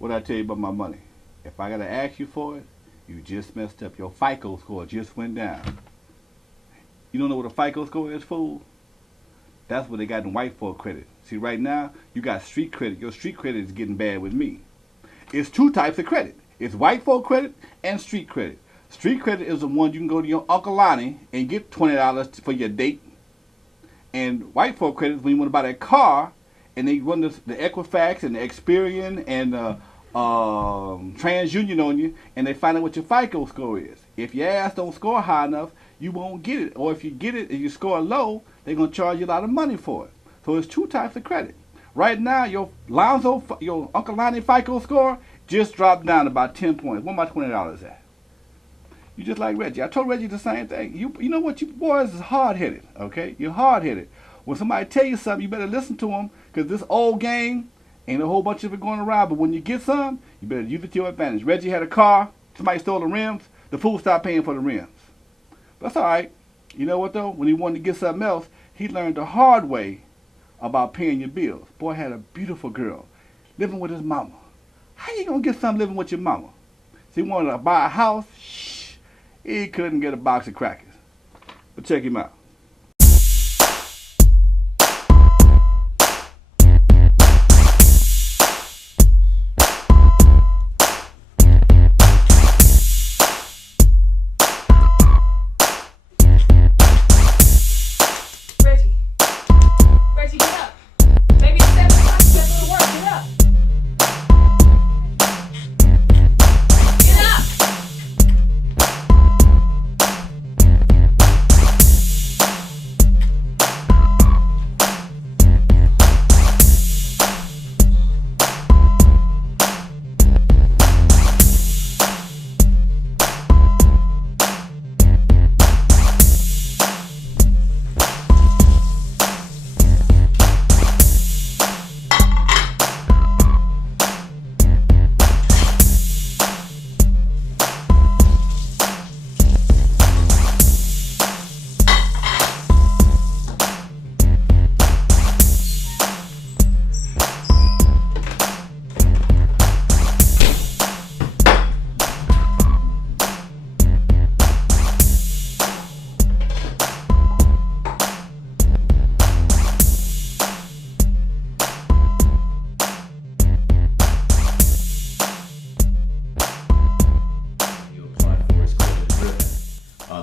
What I tell you about my money? If I gotta ask you for it, you just messed up. Your FICO score just went down. You don't know what a FICO score is, fool? That's what they got in white folk credit. See, right now, you got street credit. Your street credit is getting bad with me. It's two types of credit. It's white folk credit and street credit. Street credit is the one you can go to your Uncle Lonnie and get $20 for your date. And white folk credit is when you want to buy that car and they run the Equifax and the Experian and TransUnion on you, and they find out what your FICO score is. If your ass don't score high enough, you won't get it. Or if you get it and you score low, they're going to charge you a lot of money for it. So it's two types of credit. Right now, your Uncle Lonnie FICO score just dropped down about 10 points. Where my $20 at? You just like Reggie. I told Reggie the same thing. You know what? You boys is hard-headed, okay? You're hard-headed. When somebody tell you something, you better listen to them, because this old game, ain't a whole bunch of it going around. But when you get some, you better use it to your advantage. Reggie had a car. Somebody stole the rims. The fool stopped paying for the rims. That's all right. You know what, though? When he wanted to get something else, he learned the hard way about paying your bills. Boy had a beautiful girl living with his mama. How you going to get something living with your mama? So he wanted to buy a house. Shh. He couldn't get a box of crackers. But check him out.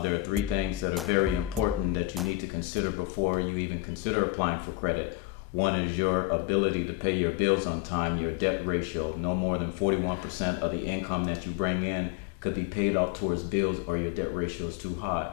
There are three things that are very important that you need to consider before you even consider applying for credit. One is your ability to pay your bills on time, your debt ratio. No more than 41% of the income that you bring in could be paid off towards bills, or your debt ratio is too high.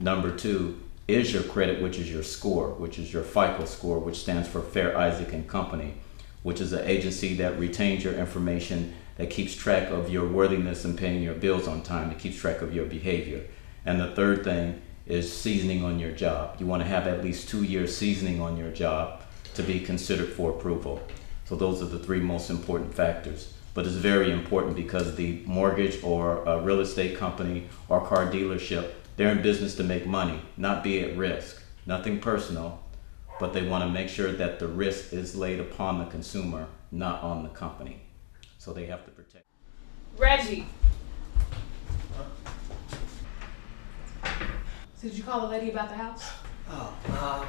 Number two is your credit, which is your score, which is your FICO score, which stands for Fair Isaac and Company, which is an agency that retains your information, that keeps track of your worthiness in paying your bills on time, that keeps track of your behavior. And the third thing is seasoning on your job. You want to have at least 2 years seasoning on your job to be considered for approval. So those are the three most important factors. But it's very important because the mortgage or a real estate company or car dealership, they're in business to make money, not be at risk. Nothing personal, but they want to make sure that the risk is laid upon the consumer, not on the company. So they have to protect. Reggie. So did you call the lady about the house? Oh,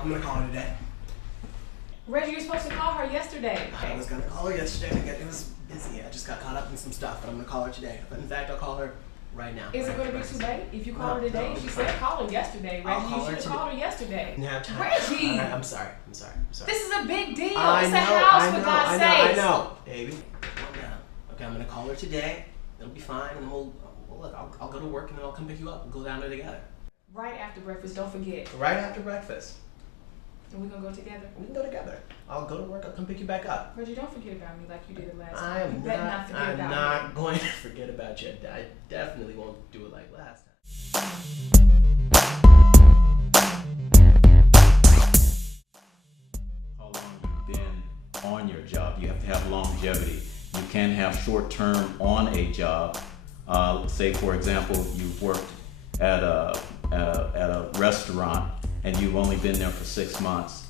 I'm gonna call her today. Reggie, you were supposed to call her yesterday. I was gonna call her yesterday. It was busy. I just got caught up in some stuff, but I'm gonna call her today. But in fact, I'll call her right now. Is it going to be too late? If you call her today, she said call her yesterday, Reggie. You should have called her yesterday. Didn't have time. Reggie! All right, I'm sorry. This is a big deal. I It's know, a house, I for know, God's I sakes. know. Baby, calm down. Okay, I'm gonna call her today. It'll be fine, and then I'll go to work, and then I'll come pick you up. We'll go down there together. Right after breakfast, don't forget. Right after breakfast. And we're going to go together. We can go together. I'll go to work. I'll come pick you back up. Reggie, don't forget about me like you did it last time. You better not forget I'm about me. not going to forget about you. I definitely won't do it like last time. How long you've been on your job. You have to have longevity. You can't have short-term on a job. Say, for example, you've worked at a restaurant and you've only been there for 6 months.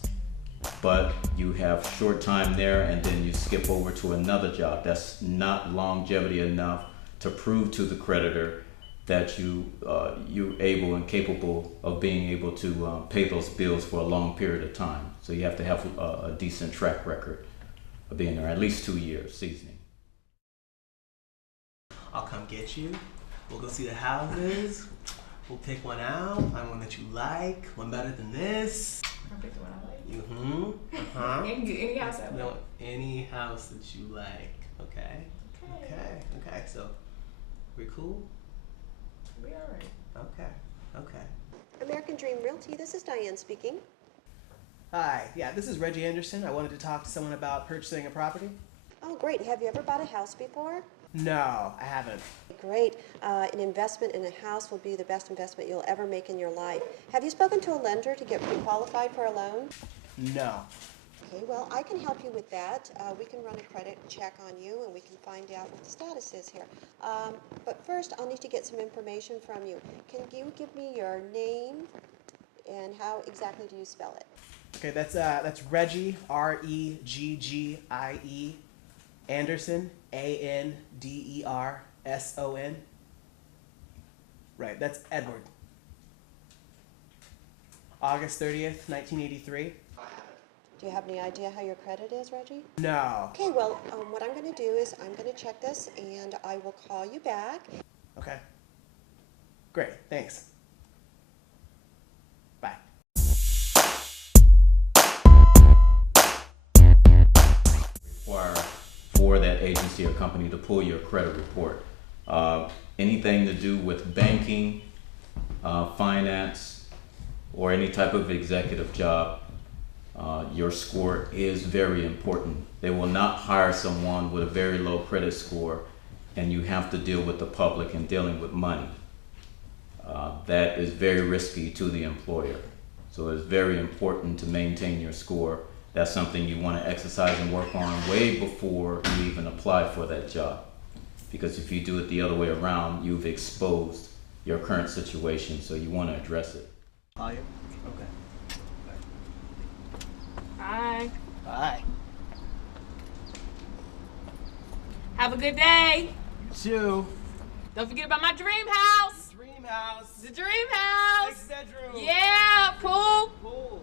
but you have short time there and then you skip over to another job. That's not longevity enough to prove to the creditor that you're able and capable of being able to pay those bills for a long period of time. So you have to have a decent track record of being there, at least 2 years seasoning. I'll come get you. We'll go see the houses. We'll pick one out. Find one that you like. One better than this. I'll pick the one I like. Any house I like. No, any house that you like. Okay. Okay. So, we cool? We alright. Okay. American Dream Realty, this is Diane speaking. Hi. Yeah, this is Reggie Anderson. I wanted to talk to someone about purchasing a property. Oh, great. Have you ever bought a house before? No, I haven't. Great. An investment in a house will be the best investment you'll ever make in your life. Have you spoken to a lender to get pre-qualified for a loan? No. Okay, well, I can help you with that. We can run a credit check on you, and we can find out what the status is here. But first, I'll need to get some information from you. Can you give me your name, and how exactly do you spell it? Okay, that's Reggie, Reggie, Anderson, Anderson. Right, that's Edward. August 30th, 1983. Do you have any idea how your credit is, Reggie? No. Okay, well, what I'm going to do is I'm going to check this, and I will call you back. Okay. Great, thanks. Bye. Require for that agency or company to pull your credit report. Anything to do with banking, finance, or any type of executive job, your score is very important. They will not hire someone with a very low credit score and you have to deal with the public and dealing with money. That is very risky to the employer. So it's very important to maintain your score. That's something you want to exercise and work on way before you even apply for that job. Because if you do it the other way around, you've exposed your current situation, so you want to address it. Are you? Okay. Bye. Bye. Have a good day. You too. Don't forget about my dream house. Dream house. The dream house. 6 bedroom. Yeah, pool. Cool.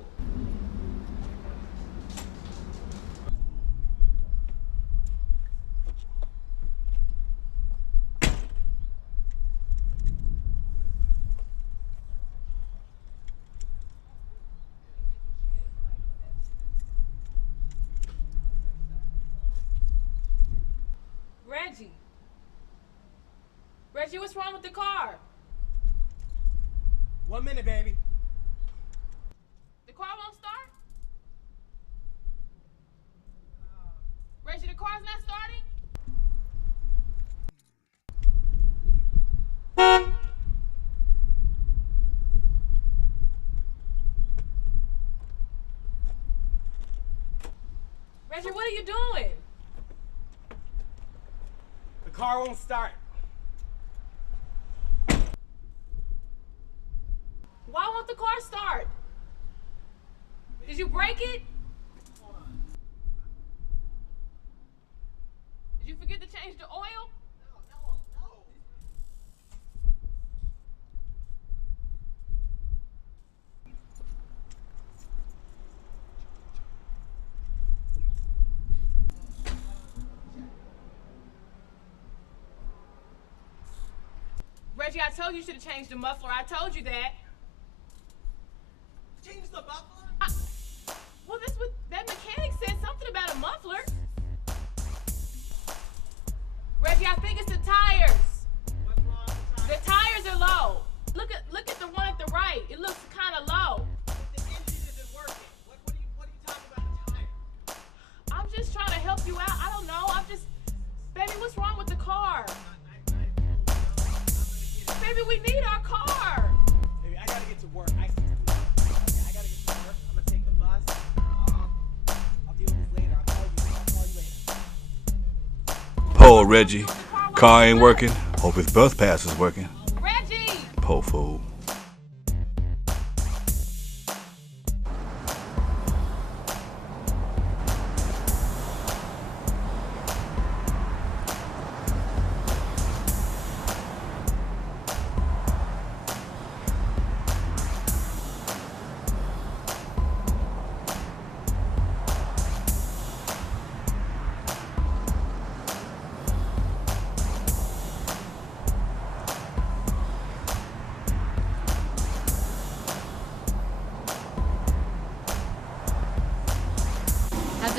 Reggie, what's wrong with the car? 1 minute, baby. The car won't start? Reggie, the car's not starting? Reggie, what are you doing? The car won't start. Why won't the car start? Did you break it? Did you forget to change the oil? No. Reggie, I told you should have changed the muffler. I told you that. Change the muffler? Well, that's what that mechanic said, something about a muffler. Reggie, I think it's the tires. What's wrong with the tires? The tires are low. Look at the one at the right. It looks kind of low. The engine isn't working. What are you talking about the tires? I'm just trying to help you out. I don't know. Baby, what's wrong with the car? Baby, we need our car. Baby, I gotta get to work. I gotta get to work. I'm gonna take the bus. I'll deal with this later. I'll call you later. Poor Reggie. Car ain't working. Hope his bus pass is working. Reggie! Poor fool.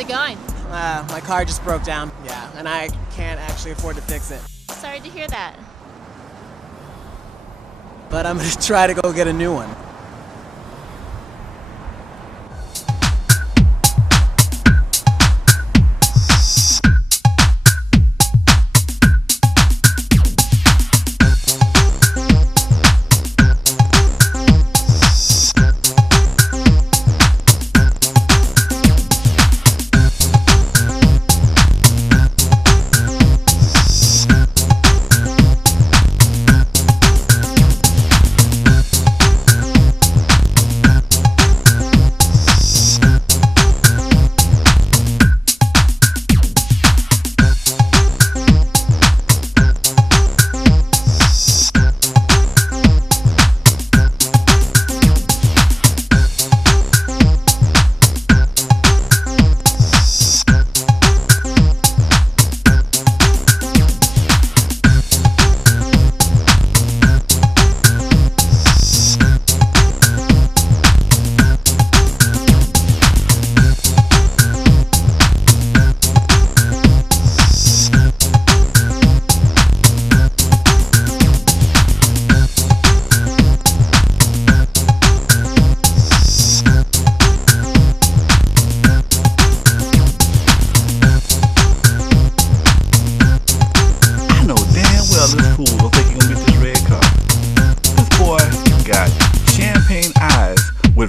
going? My car just broke down. Yeah, and I can't actually afford to fix it. Sorry to hear that. But I'm gonna try to go get a new one.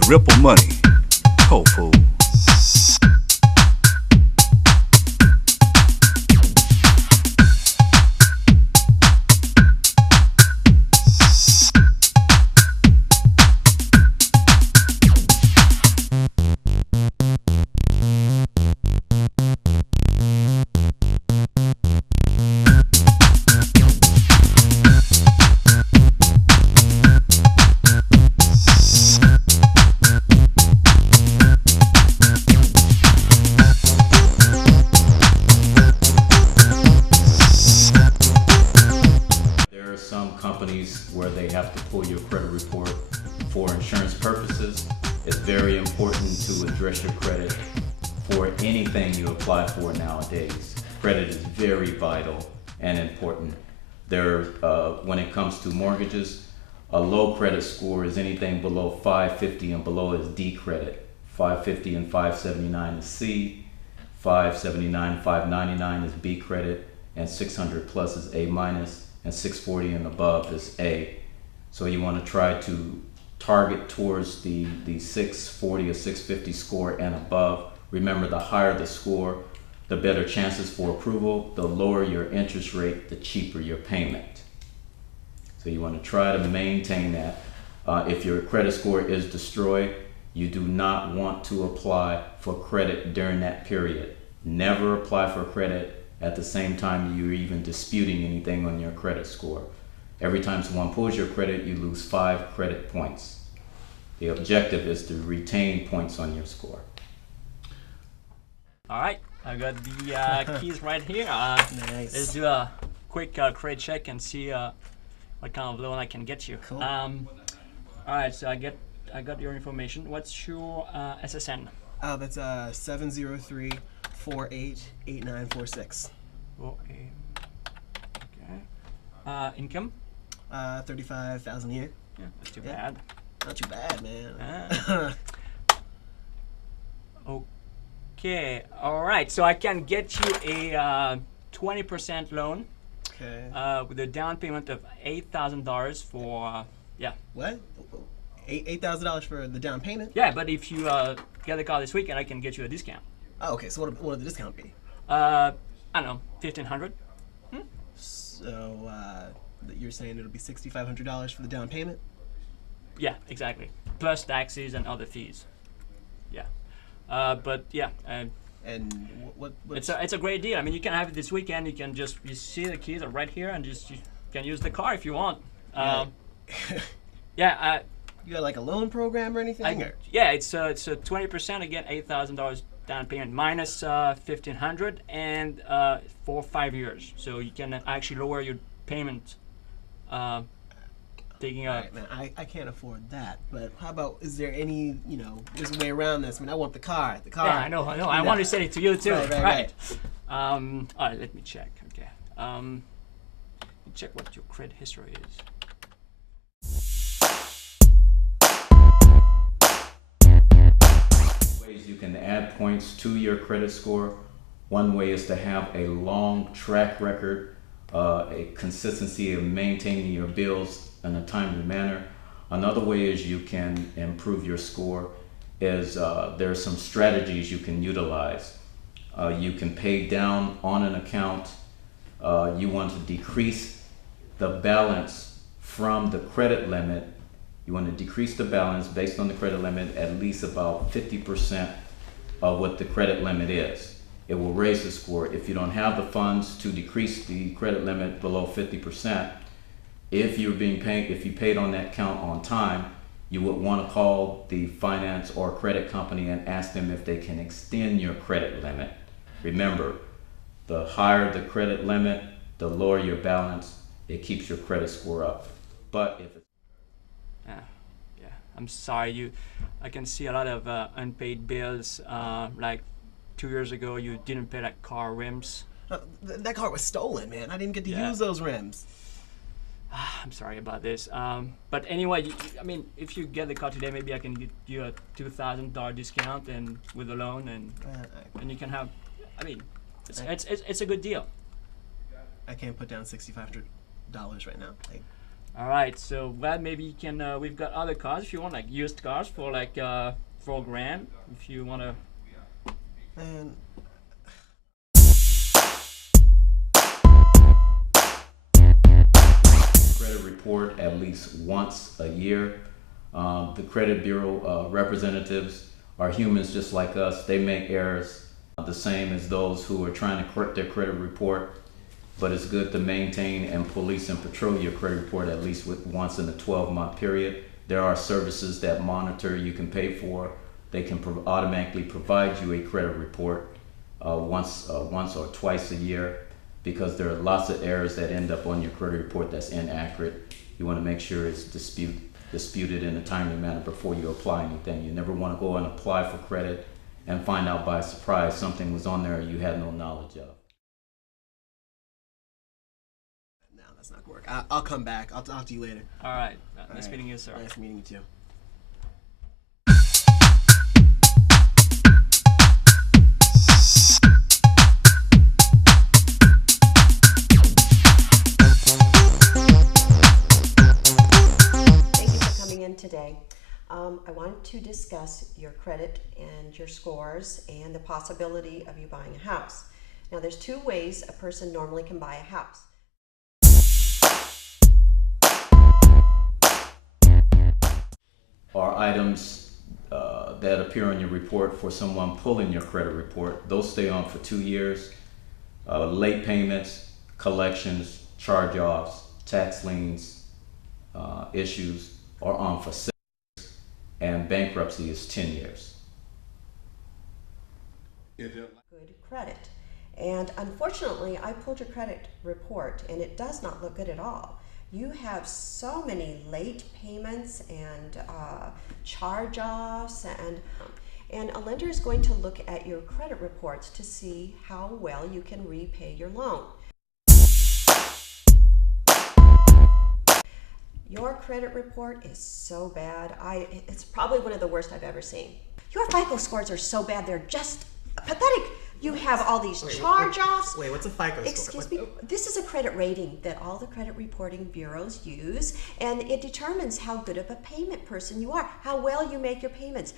Ripple money. Cold fool. Where they have to pull your credit report for insurance purposes. It's very important to address your credit for anything you apply for nowadays. Credit is very vital and important. When it comes to mortgages, a low credit score is anything below 550 and below is D credit. 550 and 579 is C, 579, 599 is B credit, and 600 plus is A minus, and 640 and above is A. So you want to try to target towards the 640 or 650 score and above. Remember, the higher the score, the better chances for approval. The lower your interest rate, the cheaper your payment. So you want to try to maintain that. If your credit score is destroyed, you do not want to apply for credit during that period. Never apply for credit at the same time you're even disputing anything on your credit score. Every time someone pulls your credit, you lose 5 credit points. The objective is to retain points on your score. All right, I got the keys right here. Nice. Let's do a quick credit check and see what kind of loan I can get you. Cool. All right, so I got your information. What's your SSN? That's 703-488946. Okay. Income? 35,000 a year. Yeah, that's too Yeah. bad. Not too bad, man. Okay. All right. So I can get you a 20% loan Okay. with a down payment of $8,000 for What? $8,000 for the down payment? Yeah, but if you get the car this weekend, I can get you a discount. Oh, okay. So what would the discount be? I don't know, $1,500. So you're saying it'll be $6,500 for the down payment? Yeah, exactly. Plus taxes and other fees. Yeah. But yeah. And what? It's a great deal. I mean, you can have it this weekend. You can you see the keys are right here, and you can use the car if you want. Yeah. You got like a loan program or anything? Yeah, it's a 20% again, $8,000 down payment minus $1,500 and for 5 years. So you can actually lower your payment taking All a. right, man, I can't afford that. But how about, is there any, there's a way around this? I mean, I want the car. Yeah, I know. I want to sell it to you too. Right. All right, let me check. Okay. Let me check what your credit history is. Ways you can add points to your credit score. One way is to have a long track record, a consistency of maintaining your bills in a timely manner. Another way is you can improve your score is there are some strategies you can utilize. You can pay down on an account. You want to decrease the balance from the credit limit. You want to decrease the balance based on the credit limit at least about 50% of what the credit limit is. It will raise the score. If you don't have the funds to decrease the credit limit below 50%, if you paid on that account on time, you would want to call the finance or credit company and ask them if they can extend your credit limit. Remember, the higher the credit limit, the lower your balance. It keeps your credit score up. But if it's Yeah, I'm sorry. I can see a lot of unpaid bills. Like 2 years ago, you didn't pay like car rims. That car was stolen, man. I didn't get to Yeah. use those rims. I'm sorry about this. But anyway, I mean, if you get the car today, maybe I can get you a $2,000 discount and with a loan, and you can have. I mean, it's a good deal. I can't put down $6,500 right now. All right, so maybe you can. We've got other cars if you want, like used cars for like $4,000. If you want to. And credit report at least once a year. The credit bureau representatives are humans just like us. They make errors the same as those who are trying to correct their credit report. But it's good to maintain and police and patrol your credit report at least once in a 12-month period. There are services that monitor you can pay for. They can automatically provide you a credit report once or twice a year, because there are lots of errors that end up on your credit report that's inaccurate. You want to make sure it's disputed in a timely manner before you apply anything. You never want to go and apply for credit and find out by surprise something was on there you had no knowledge of. no, that's not gonna work. I'll come back. I'll talk to you later. All right. Nice right. meeting you, sir. Nice meeting you too. Thank you for coming in today. I wanted to discuss your credit and your scores and the possibility of you buying a house. Now, there's two ways a person normally can buy a house. Are items that appear on your report for someone pulling your credit report. Those stay on for 2 years. Late payments, collections, charge-offs, tax liens, issues are on for 6 years, and bankruptcy is 10 years. Good credit. And unfortunately, I pulled your credit report and it does not look good at all. You have so many late payments and charge-offs, and a lender is going to look at your credit reports to see how well you can repay your loan. Your credit report is so bad. It's probably one of the worst I've ever seen. Your FICO scores are so bad, they're just pathetic. You have all these charge-offs. Wait, what's a FICO score? Excuse me. This is a credit rating that all the credit reporting bureaus use, and it determines how good of a payment person you are, how well you make your payments.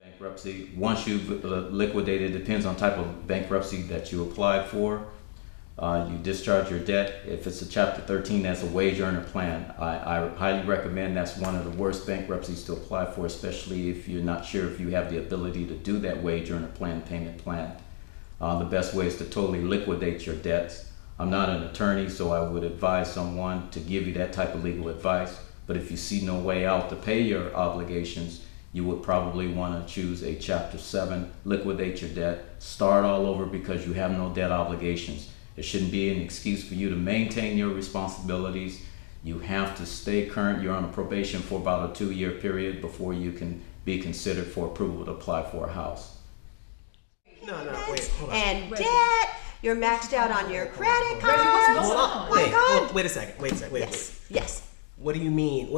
Bankruptcy, once you've liquidated, depends on type of bankruptcy that you applied for. You discharge your debt. If it's a Chapter 13, that's a wage earner plan. I highly recommend. That's one of the worst bankruptcies to apply for, especially if you're not sure if you have the ability to do that wage earner plan, payment plan. The best way is to totally liquidate your debts. I'm not an attorney, so I would advise someone to give you that type of legal advice. But if you see no way out to pay your obligations, you would probably want to choose a Chapter 7, liquidate your debt, start all over because you have no debt obligations. It shouldn't be an excuse for you to maintain your responsibilities. You have to stay current. You're on a probation for about a 2-year period before you can be considered for approval to apply for a house. No, wait, hold on. And debt. You're maxed out on your credit cards. Hold on. My God. Wait a second. Yes. What do you mean?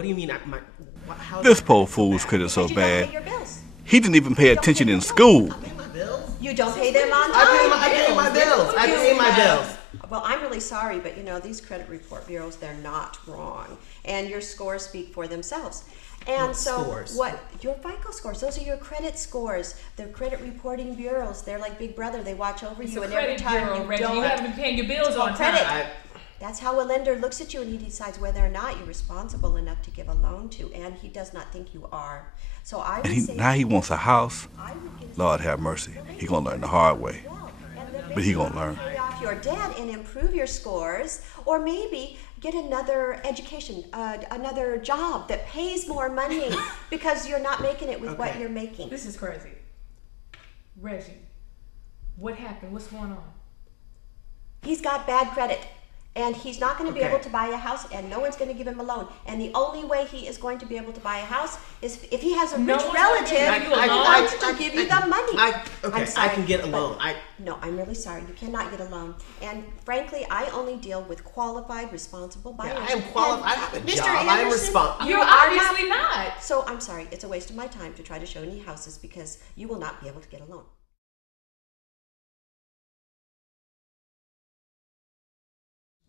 How This poor fool's credit so You don't pay bad. your bills. He didn't even pay attention in school. I pay my bills. You don't pay them on time. I pay my bills. I pay my bills. Well, I'm really sorry, but you know, these credit report bureaus, they're not wrong. And your scores speak for themselves. And What so scores? your FICO scores, those are your credit scores. They're credit reporting bureaus. They're like Big Brother. They watch over It's you, a and every credit time bureau, you Reggie. don't You haven't been paying your bills on credit. time. That's how a lender looks at you, and he decides whether or not you're responsible enough to give a loan to, and he does not think you are. So I would And say now he wants a house. I would give Lord have mercy. He gonna learn the hard way. But he gonna learn. Pay off your debt and improve your scores, or maybe get another education, another job that pays more money because you're not making it with what Okay. you're making. This is crazy. Reggie, what happened? What's going on? He's got bad credit, and he's not going to be Okay. able to buy a house, and no one's going to give him a loan. And the only way he is going to be able to buy a house is if he has a No rich one's gonna relative give you a who loan? wants to give you the money. Okay, I'm sorry, I can get a but- loan. No, I'm really sorry. You cannot get a loan. And frankly, I only deal with qualified, responsible buyers. I am qualified. I have a Mr. job. I am Anderson, responsible. you You're are obviously not. So I'm sorry. It's a waste of my time to try to show any houses because you will not be able to get a loan.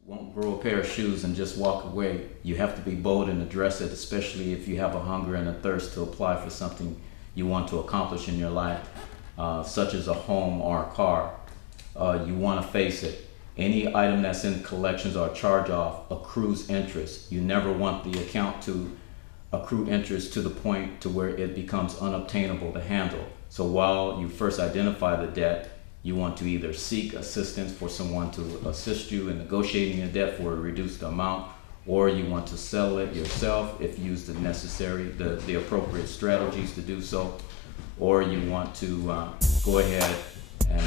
Won't grow a pair of shoes and just walk away. You have to be bold and address it, especially if you have a hunger and a thirst to apply for something you want to accomplish in your life, such as a home or a car. You want to face it. Any item that's in collections or charge-off accrues interest. You never want the account to accrue interest to the point to where it becomes unobtainable to handle. So while you first identify the debt, you want to either seek assistance for someone to assist you in negotiating your debt for a reduced amount, or you want to settle it yourself if you use the appropriate strategies to do so, or you want to go ahead and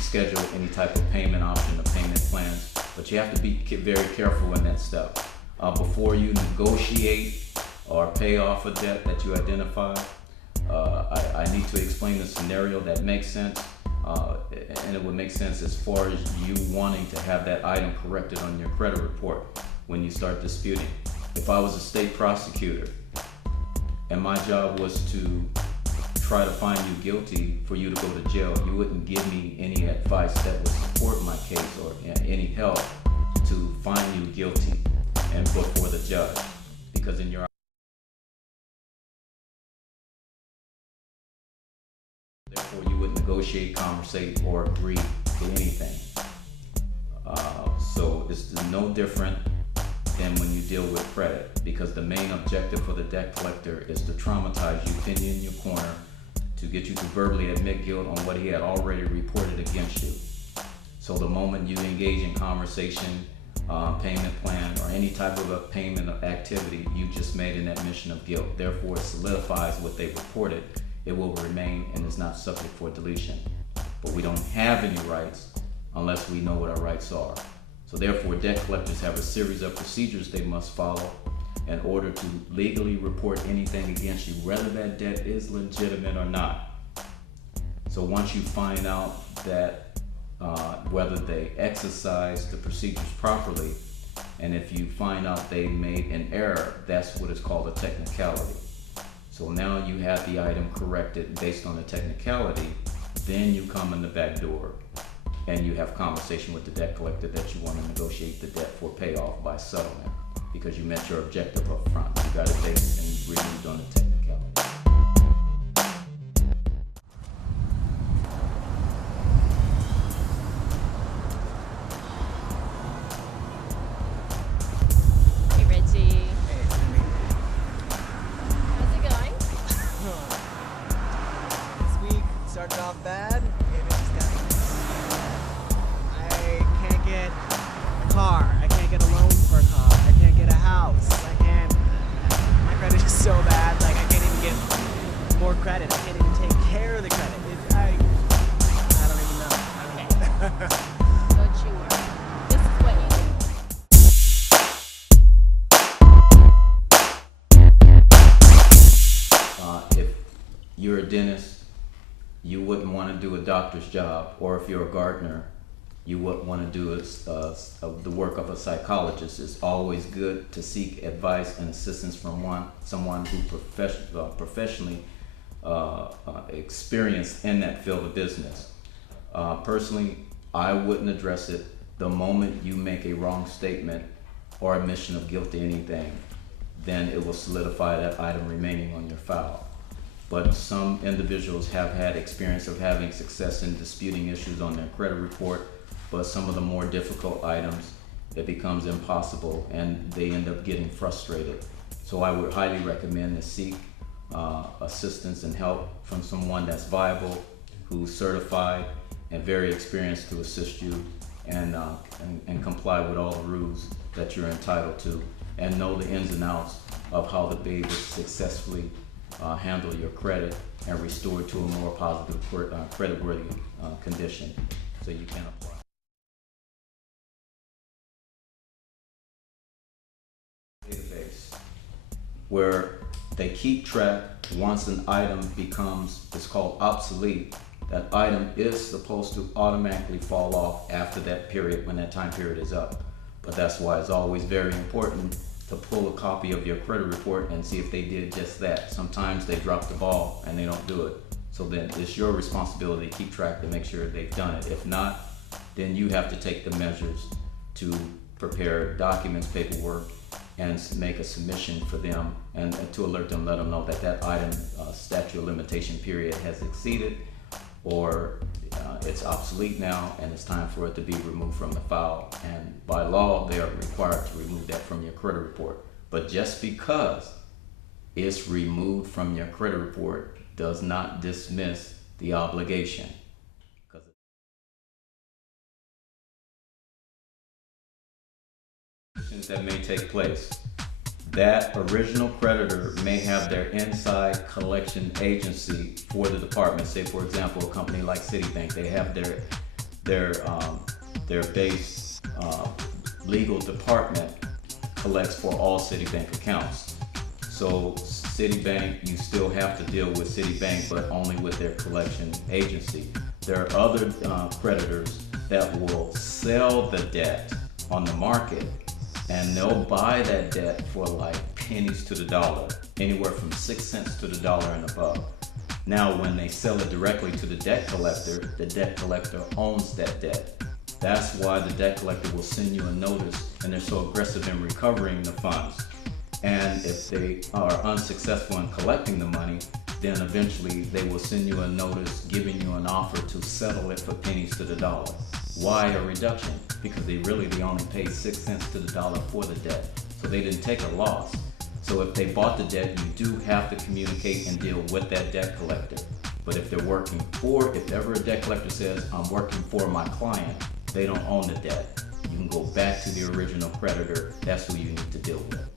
schedule any type of payment option or payment plans. But you have to be very careful in that step. Before you negotiate or pay off a debt that you identify, I need to explain the scenario that makes sense. And it would make sense as far as you wanting to have that item corrected on your credit report when you start disputing. If I was a state prosecutor and my job was to try to find you guilty for you to go to jail, you wouldn't give me any advice that would support my case or any help to find you guilty and before the judge, because in your therefore you wouldn't negotiate, conversate, or agree to anything. So it's no different than when you deal with credit, because the main objective for the debt collector is to traumatize you, pin you in your corner, to get you to verbally admit guilt on what he had already reported against you. So the moment you engage in conversation, payment plan, or any type of a payment activity, you just made an admission of guilt. Therefore, it solidifies what they reported. It will remain and is not subject for deletion. But we don't have any rights unless we know what our rights are. So therefore, debt collectors have a series of procedures they must follow in order to legally report anything against you, whether that debt is legitimate or not. So once you find out that whether they exercise the procedures properly, and if you find out they made an error, that's what is called a technicality. So now you have the item corrected based on the technicality, then you come in the back door and you have conversation with the debt collector that you want to negotiate the debt for payoff by settlement, because you met your objective up front. You got it based and removed on the technicality. Hey Reggie. How's it going? This week started off bad, and it just got worse. I can't get a car. I can't get a loan for a car. I can't get a house. My credit is so bad, like I can't even get more credit. I can't even take care of the credit. I don't even know. So wouldn't want to do a doctor's job, or if you're a gardener, you wouldn't want to do the work of a psychologist. It's always good to seek advice and assistance from someone who professionally experienced in that field of business. Personally, I wouldn't address it the moment you make a wrong statement or admission of guilt to anything. Then it will solidify that item remaining on your file. But some individuals have had experience of having success in disputing issues on their credit report, but some of the more difficult items, it becomes impossible and they end up getting frustrated. So I would highly recommend to seek assistance and help from someone that's viable, who's certified and very experienced to assist you and comply with all the rules that you're entitled to, and know the ins and outs of how to be able to successfully handle your credit and restore it to a more positive creditworthy condition so you can apply. Database where they keep track. Once an item becomes, it's called obsolete, that item is supposed to automatically fall off after that period, when that time period is up. But that's why it's always very important to pull a copy of your credit report and see if they did just that. Sometimes they drop the ball and they don't do it. So then it's your responsibility to keep track to make sure they've done it. If not, then you have to take the measures to prepare documents, paperwork, and make a submission for them and to alert them, let them know that that item statute of limitation period has exceeded, or it's obsolete now and it's time for it to be removed from the file. And by law, they are required to remove that from your credit report. But just because it's removed from your credit report does not dismiss the obligation. That may take place. That original creditor may have their inside collection agency for the department. Say, for example, a company like Citibank, they have their base legal department collects for all Citibank accounts. So Citibank, you still have to deal with Citibank, but only with their collection agency. There are other creditors that will sell the debt on the market, and they'll buy that debt for like pennies to the dollar, anywhere from 6 cents to the dollar and above. Now, when they sell it directly to the debt collector owns that debt. That's why the debt collector will send you a notice, and they're so aggressive in recovering the funds. And if they are unsuccessful in collecting the money, then eventually they will send you a notice giving you an offer to settle it for pennies to the dollar. Why a reduction? Because they only paid 6 cents to the dollar for the debt. So they didn't take a loss. So if they bought the debt, you do have to communicate and deal with that debt collector. But if they're working for, if ever a debt collector says, I'm working for my client, they don't own the debt. You can go back to the original creditor. That's who you need to deal with.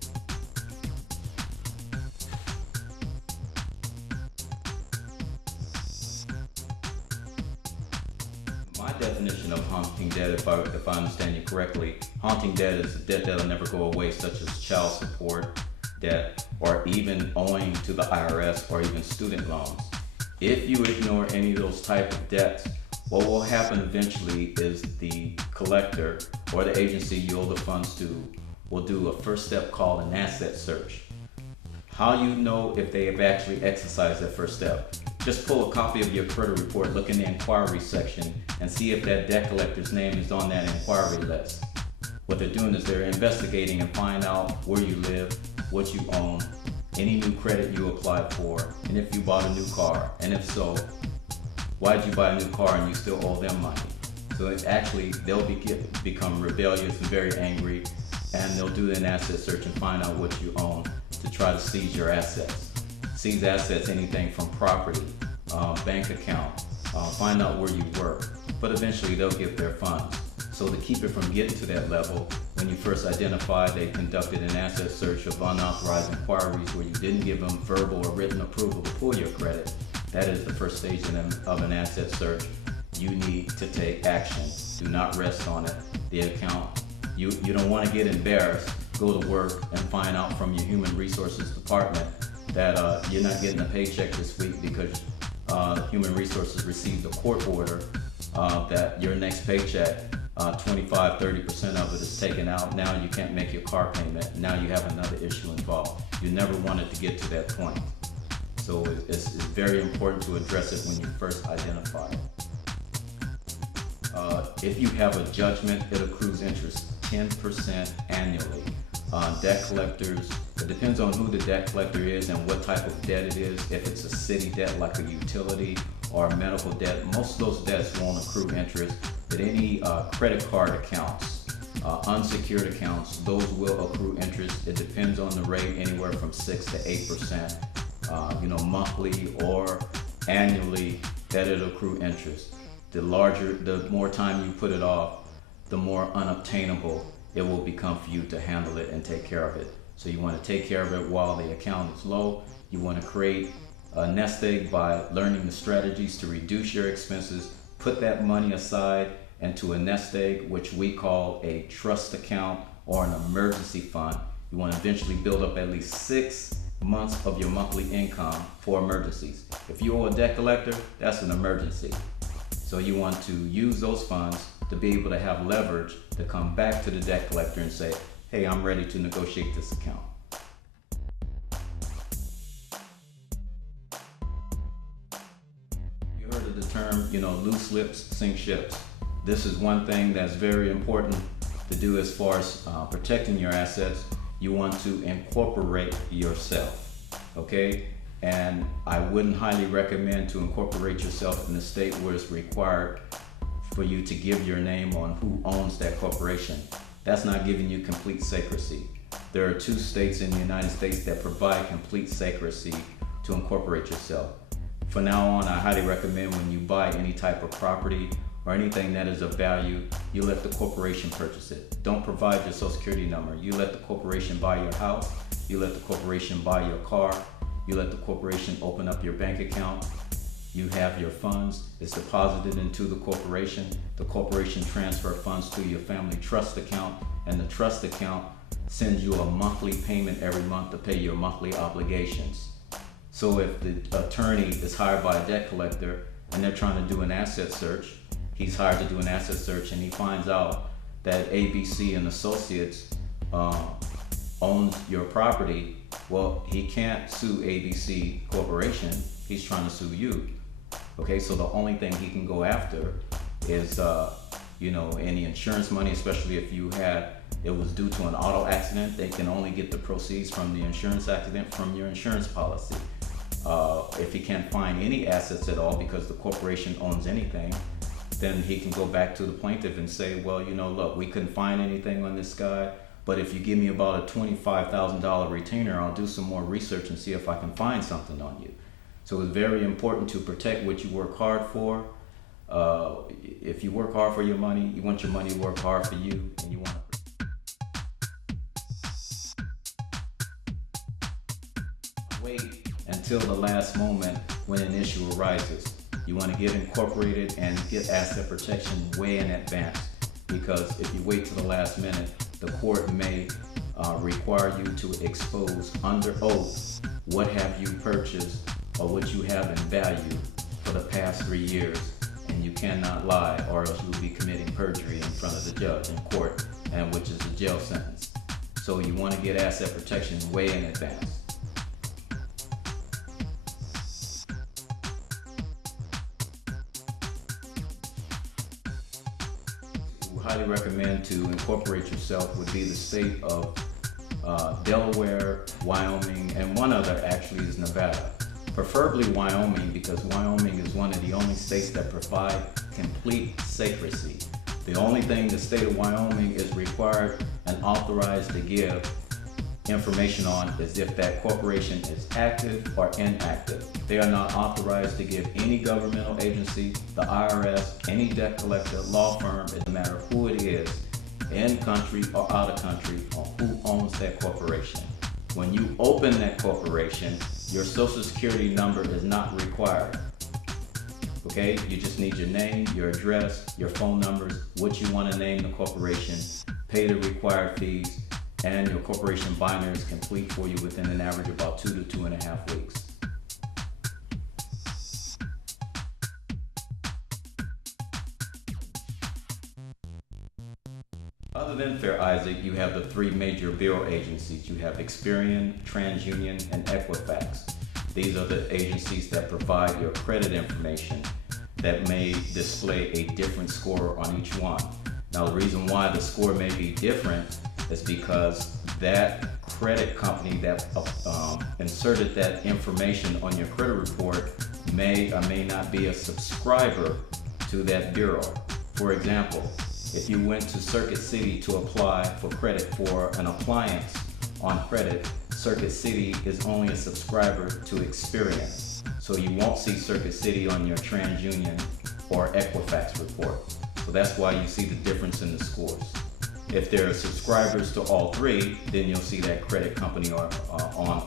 My definition of haunting debt, if I understand you correctly, haunting debt is a debt that'll never go away, such as child support debt, or even owing to the IRS, or even student loans. If you ignore any of those type of debts, what will happen eventually is the collector or the agency you owe the funds to will do a first step called an asset search. How you know if they have actually exercised that first step? Just pull a copy of your credit report, look in the inquiry section, and see if that debt collector's name is on that inquiry list. What they're doing is they're investigating and find out where you live, what you own, any new credit you applied for, and if you bought a new car, and if so, why'd you buy a new car and you still owe them money? So it's actually, they'll become rebellious and very angry, and they'll do an asset search and find out what you own to try to seize your assets. Seize assets, anything from property, bank account, find out where you work, but eventually they'll get their funds. So to keep it from getting to that level, when you first identified they conducted an asset search of unauthorized inquiries where you didn't give them verbal or written approval to pull your credit, that is the first stage of an asset search. You need to take action. Do not rest on it. The account, you don't want to get embarrassed. Go to work and find out from your human resources department that you're not getting a paycheck this week because Human Resources received a court order that your next paycheck, 25-30% of it is taken out. Now you can't make your car payment. Now you have another issue involved. You never wanted to get to that point. So it's very important to address it when you first identify it. If you have a judgment, it accrues interest 10% annually. Debt collectors, it depends on who the debt collector is and what type of debt it is. If it's a city debt like a utility or a medical debt, most of those debts won't accrue interest. But any credit card accounts, unsecured accounts, those will accrue interest. It depends on the rate, anywhere from 6 to 8%, monthly or annually, that it'll accrue interest. The more time you put it off, the more unobtainable it will become for you to handle it and take care of it. So you want to take care of it while the account is low. You want to create a nest egg by learning the strategies to reduce your expenses, put that money aside into a nest egg, which we call a trust account or an emergency fund. You want to eventually build up at least 6 months of your monthly income for emergencies. If you owe a debt collector, that's an emergency. So you want to use those funds to be able to have leverage to come back to the debt collector and say, hey, I'm ready to negotiate this account. You heard of the term, loose lips sink ships. This is one thing that's very important to do as far as protecting your assets. You want to incorporate yourself, okay? And I wouldn't highly recommend to incorporate yourself in a state where it's required for you to give your name on who owns that corporation. That's not giving you complete secrecy. There are 2 states in the United States that provide complete secrecy to incorporate yourself. From now on, I highly recommend when you buy any type of property or anything that is of value, you let the corporation purchase it. Don't provide your social security number. You let the corporation buy your house. You let the corporation buy your car. You let the corporation open up your bank account. You have your funds. It's deposited into the corporation. The corporation transfer funds to your family trust account, and the trust account sends you a monthly payment every month to pay your monthly obligations. So if the attorney is hired by a debt collector and they're trying to do an asset search, he's hired to do an asset search and he finds out that ABC and Associates owns your property, well, he can't sue ABC Corporation. He's trying to sue you. Okay, so the only thing he can go after is, any insurance money, especially if it was due to an auto accident. They can only get the proceeds from the insurance accident from your insurance policy. If he can't find any assets at all because the corporation owns anything, then he can go back to the plaintiff and say, well, look, we couldn't find anything on this guy, but if you give me about a $25,000 retainer, I'll do some more research and see if I can find something on you. So it's very important to protect what you work hard for. If you work hard for your money, you want your money to work hard for you, and you want to wait until the last moment when an issue arises. You want to get incorporated and get asset protection way in advance, because if you wait till the last minute, the court may require you to expose under oath what have you purchased or what you have in value for the past 3 years, and you cannot lie, or else you will be committing perjury in front of the judge in court, and which is a jail sentence. So you want to get asset protection way in advance. Highly recommend to incorporate yourself would be the state of Delaware, Wyoming, and one other actually is Nevada. Preferably Wyoming, because Wyoming is one of the only states that provide complete secrecy. The only thing the state of Wyoming is required and authorized to give information on is if that corporation is active or inactive. They are not authorized to give any governmental agency, the IRS, any debt collector, law firm, it doesn't matter who it is, in country or out of country, on who owns that corporation. When you open that corporation, your social security number is not required. Okay, you just need your name, your address, your phone numbers, what you want to name the corporation, pay the required fees, and your corporation binder is complete for you within an average of about 2 to 2.5 weeks. Other than Fair Isaac, you have the three major bureau agencies. You have Experian, TransUnion, and Equifax. These are the agencies that provide your credit information that may display a different score on each one. Now, the reason why the score may be different is because that credit company that inserted that information on your credit report may or may not be a subscriber to that bureau. For example, if you went to Circuit City to apply for credit for an appliance on credit, Circuit City is only a subscriber to Experian. So you won't see Circuit City on your TransUnion or Equifax report. So that's why you see the difference in the scores. If there are subscribers to all three, then you'll see that credit company on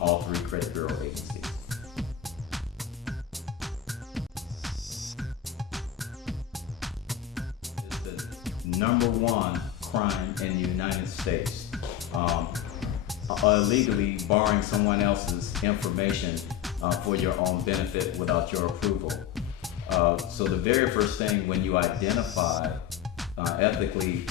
all three credit bureau agencies. Number one crime in the United States, illegally borrowing someone else's information for your own benefit without your approval. So the very first thing when you identify ethically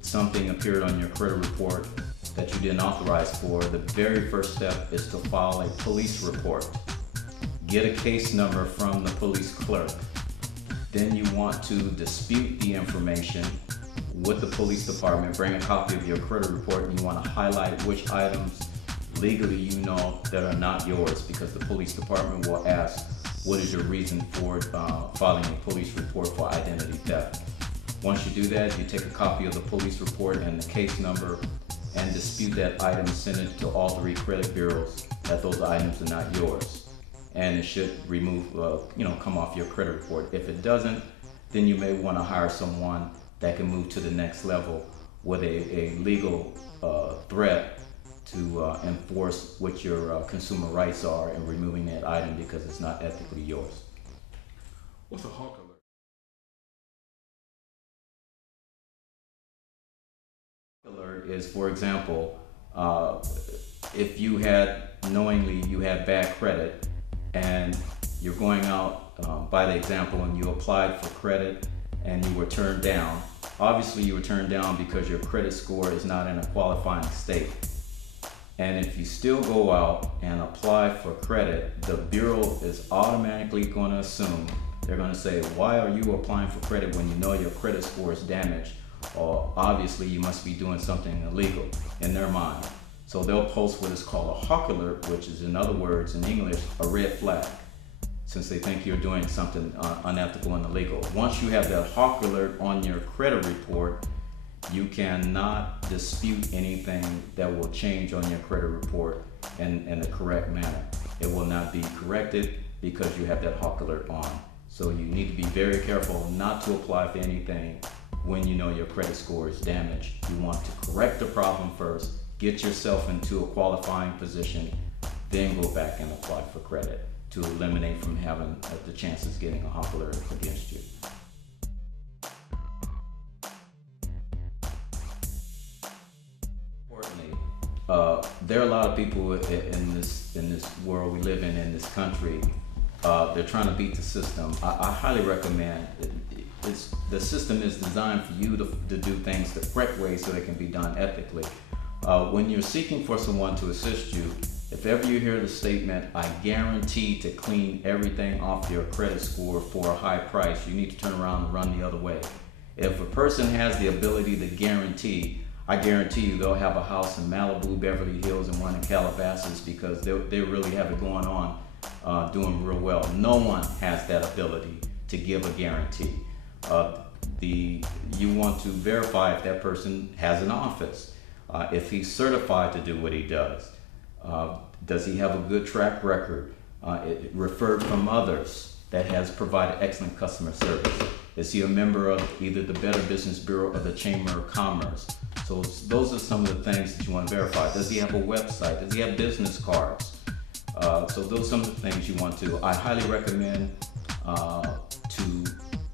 something appeared on your credit report that you didn't authorize for, the very first step is to file a police report. Get a case number from the police clerk. Then you want to dispute the information with the police department, bring a copy of your credit report, and you want to highlight which items legally you know that are not yours, because the police department will ask, what is your reason for filing a police report for identity theft? Once you do that, you take a copy of the police report and the case number and dispute that item, send it to all three credit bureaus that those items are not yours. And it should come off your credit report. If it doesn't, then you may want to hire someone that can move to the next level with a legal threat to enforce what your consumer rights are in removing that item because it's not ethically yours. What's a hawk alert? Alert is, for example, if you had knowingly you had bad credit and you're going out by the example and you applied for credit and you were turned down. Obviously you were turned down because your credit score is not in a qualifying state. And if you still go out and apply for credit, the bureau is automatically going to assume, they're going to say, why are you applying for credit when you know your credit score is damaged? Or obviously you must be doing something illegal in their mind. So they'll post what is called a hawk alert, which is, in other words, in English, a red flag, since they think you're doing something unethical and illegal. Once you have that hawk alert on your credit report, you cannot dispute anything that will change on your credit report in the correct manner. It will not be corrected because you have that hawk alert on. So you need to be very careful not to apply for anything when you know your credit score is damaged. You want to correct the problem first, get yourself into a qualifying position, then go back and apply for credit to eliminate from having the chances of getting a hawk alert against you. Importantly, there are a lot of people in this world we live in this country. They're trying to beat the system. I highly recommend the system is designed for you to do things the correct way so they can be done ethically. When you're seeking for someone to assist you, if ever you hear the statement, I guarantee to clean everything off your credit score for a high price, you need to turn around and run the other way. If a person has the ability to guarantee, I guarantee you they'll have a house in Malibu, Beverly Hills, and one in Calabasas because they really have it going on, doing real well. No one has that ability to give a guarantee. You want to verify if that person has an office, if he's certified to do what he does. Does he have a good track record, referred from others that has provided excellent customer service? Is he a member of either the Better Business Bureau or the Chamber of Commerce? So those are some of the things that you want to verify. Does he have a website? Does he have business cards? So those are some of the things you want to. I highly recommend to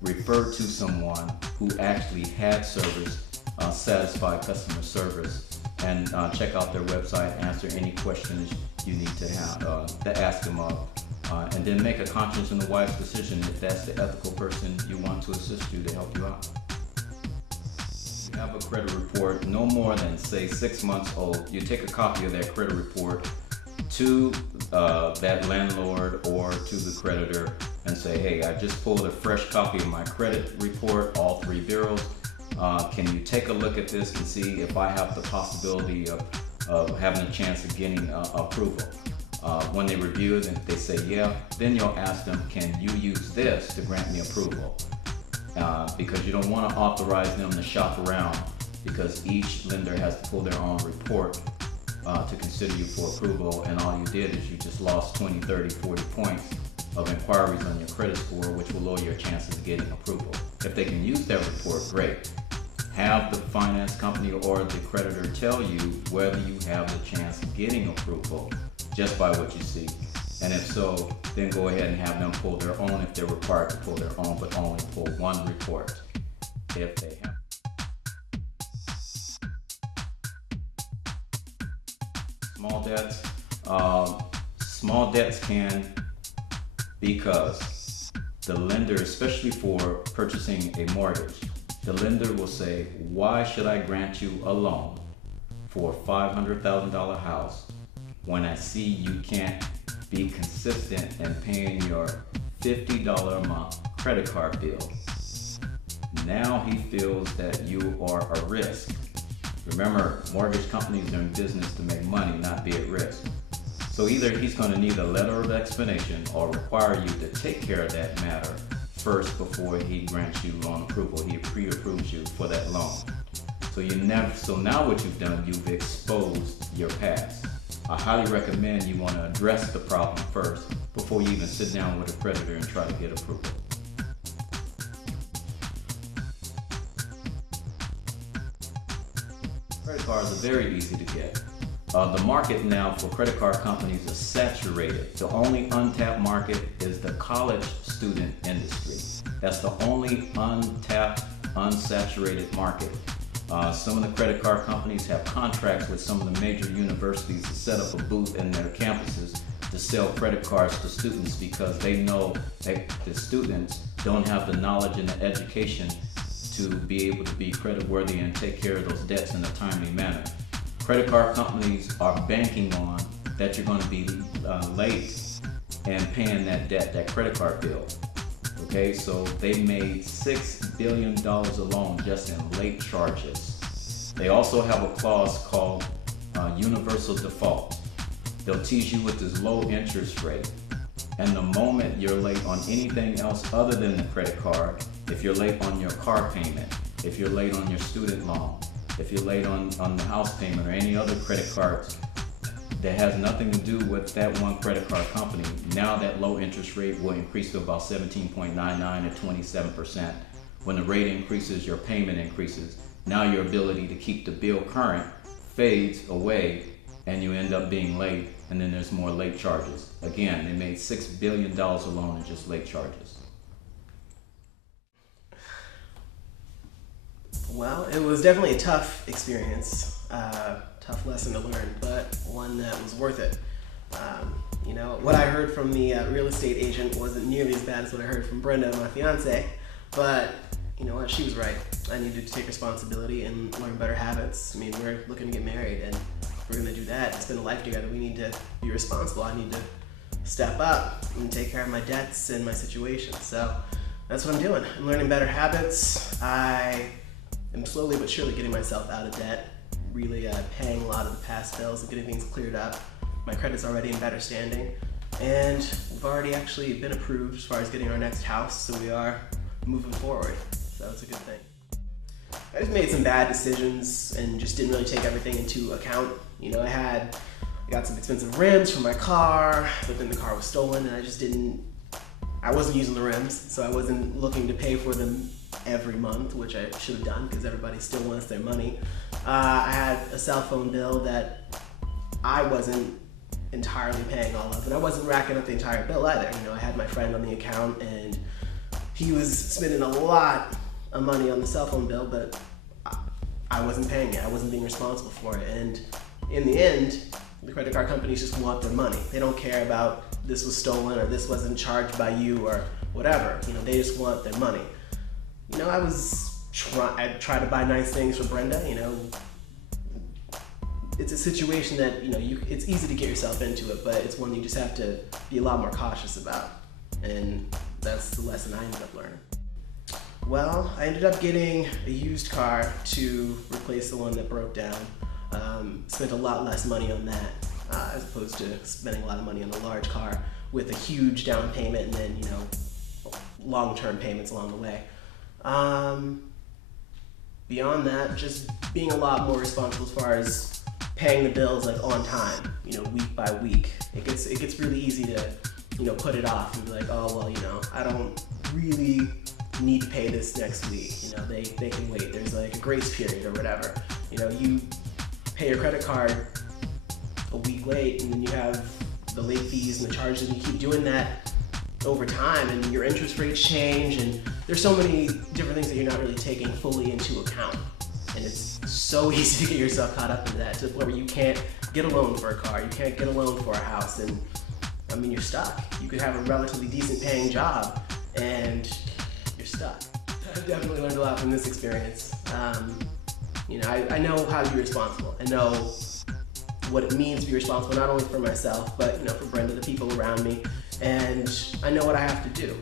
refer to someone who actually had service, satisfied customer service, and check out their website, answer any questions you need to have, to ask them of, and then make a conscious and a wise decision if that's the ethical person you want to assist you to help you out. If you have a credit report no more than, say, 6 months old, you take a copy of that credit report to that landlord or to the creditor and say, hey, I just pulled a fresh copy of my credit report, all 3 bureaus. Can you take a look at this and see if I have the possibility of having a chance of getting approval? When they review it and they say yeah, then you'll ask them, can you use this to grant me approval? Because you don't want to authorize them to shop around, because each lender has to pull their own report to consider you for approval, and all you did is you just lost 20, 30, 40 points of inquiries on your credit score, which will lower your chances of getting approval. If they can use that report, great. Have the finance company or the creditor tell you whether you have the chance of getting approval just by what you see. And if so, then go ahead and have them pull their own if they're required to pull their own, but only pull 1 report if they have. Small debts can, because the lender, especially for purchasing a mortgage, the lender will say, why should I grant you a loan for a $500,000 house when I see you can't be consistent in paying your $50 a month credit card bill? Now he feels that you are a risk. Remember, mortgage companies are in business to make money, not be at risk. So either he's going to need a letter of explanation or require you to take care of that matter first before he grants you loan approval. He pre-approves you for that loan. So now what you've done, you've exposed your past. I highly recommend you want to address the problem first before you even sit down with a creditor and try to get approval. Credit cards are very easy to get. The market now for credit card companies is saturated. The only untapped market is the college student industry. That's the only untapped, unsaturated market. Some of the credit card companies have contracts with some of the major universities to set up a booth in their campuses to sell credit cards to students, because they know that the students don't have the knowledge and the education to be able to be creditworthy and take care of those debts in a timely manner. Credit card companies are banking on that you're going to be late and paying that debt, that credit card bill. Okay, so they made $6 billion alone just in late charges. They also have a clause called universal default. They'll tease you with this low interest rate. And the moment you're late on anything else other than the credit card, if you're late on your car payment, if you're late on your student loan, if you're late on the house payment or any other credit cards that has nothing to do with that one credit card company, now that low interest rate will increase to about 17.99 to 27%. When the rate increases, your payment increases. Now your ability to keep the bill current fades away and you end up being late, and then there's more late charges. Again, they made $6 billion alone in just late charges. Well, it was definitely a tough experience, tough lesson to learn, but one that was worth it. You know, what I heard from the real estate agent wasn't nearly as bad as what I heard from Brenda, my fiance, but you know what, she was right. I needed to take responsibility and learn better habits. I mean, we're looking to get married, and if we're gonna do that, spend a life together, we need to be responsible. I need to step up and take care of my debts and my situation. So that's what I'm doing. I'm learning better habits. I am slowly but surely getting myself out of debt, really paying a lot of the past bills and getting things cleared up. My credit's already in better standing, and we've already actually been approved as far as getting our next house, so we are moving forward. So it's a good thing. I just made some bad decisions and just didn't really take everything into account. You know, I got some expensive rims for my car, but then the car was stolen, and I wasn't using the rims, so I wasn't looking to pay for them every month, which I should have done because everybody still wants their money. I had a cell phone bill that I wasn't entirely paying all of, and I wasn't racking up the entire bill either. You know, I had my friend on the account, and he was spending a lot of money on the cell phone bill, but I wasn't paying it. I wasn't being responsible for it, and in the end, the credit card companies just want their money. They don't care about this was stolen or this wasn't charged by you or whatever. You know, they just want their money. You know, I was try to buy nice things for Brenda. You know, it's a situation that, you know, it's easy to get yourself into it, but it's one you just have to be a lot more cautious about. And that's the lesson I ended up learning. Well, I ended up getting a used car to replace the one that broke down. Spent a lot less money on that as opposed to spending a lot of money on the large car with a huge down payment and then, you know, long-term payments along the way. Beyond that, just being a lot more responsible as far as paying the bills like on time, you know, week by week. It gets really easy to, you know, put it off and be like, oh well, you know, I don't really need to pay this next week. You know, they can wait. There's like a grace period or whatever. You know, you pay your credit card a week late and then you have the late fees and the charges, and you keep doing that over time, and your interest rates change, and there's so many different things that you're not really taking fully into account. And it's so easy to get yourself caught up in that to the point where you can't get a loan for a car, you can't get a loan for a house, and I mean, you're stuck. You could have a relatively decent paying job and you're stuck. I definitely learned a lot from this experience. You know, I know how to be responsible. I know what it means to be responsible, not only for myself, but, you know, for Brenda, the people around me, and I know what I have to do.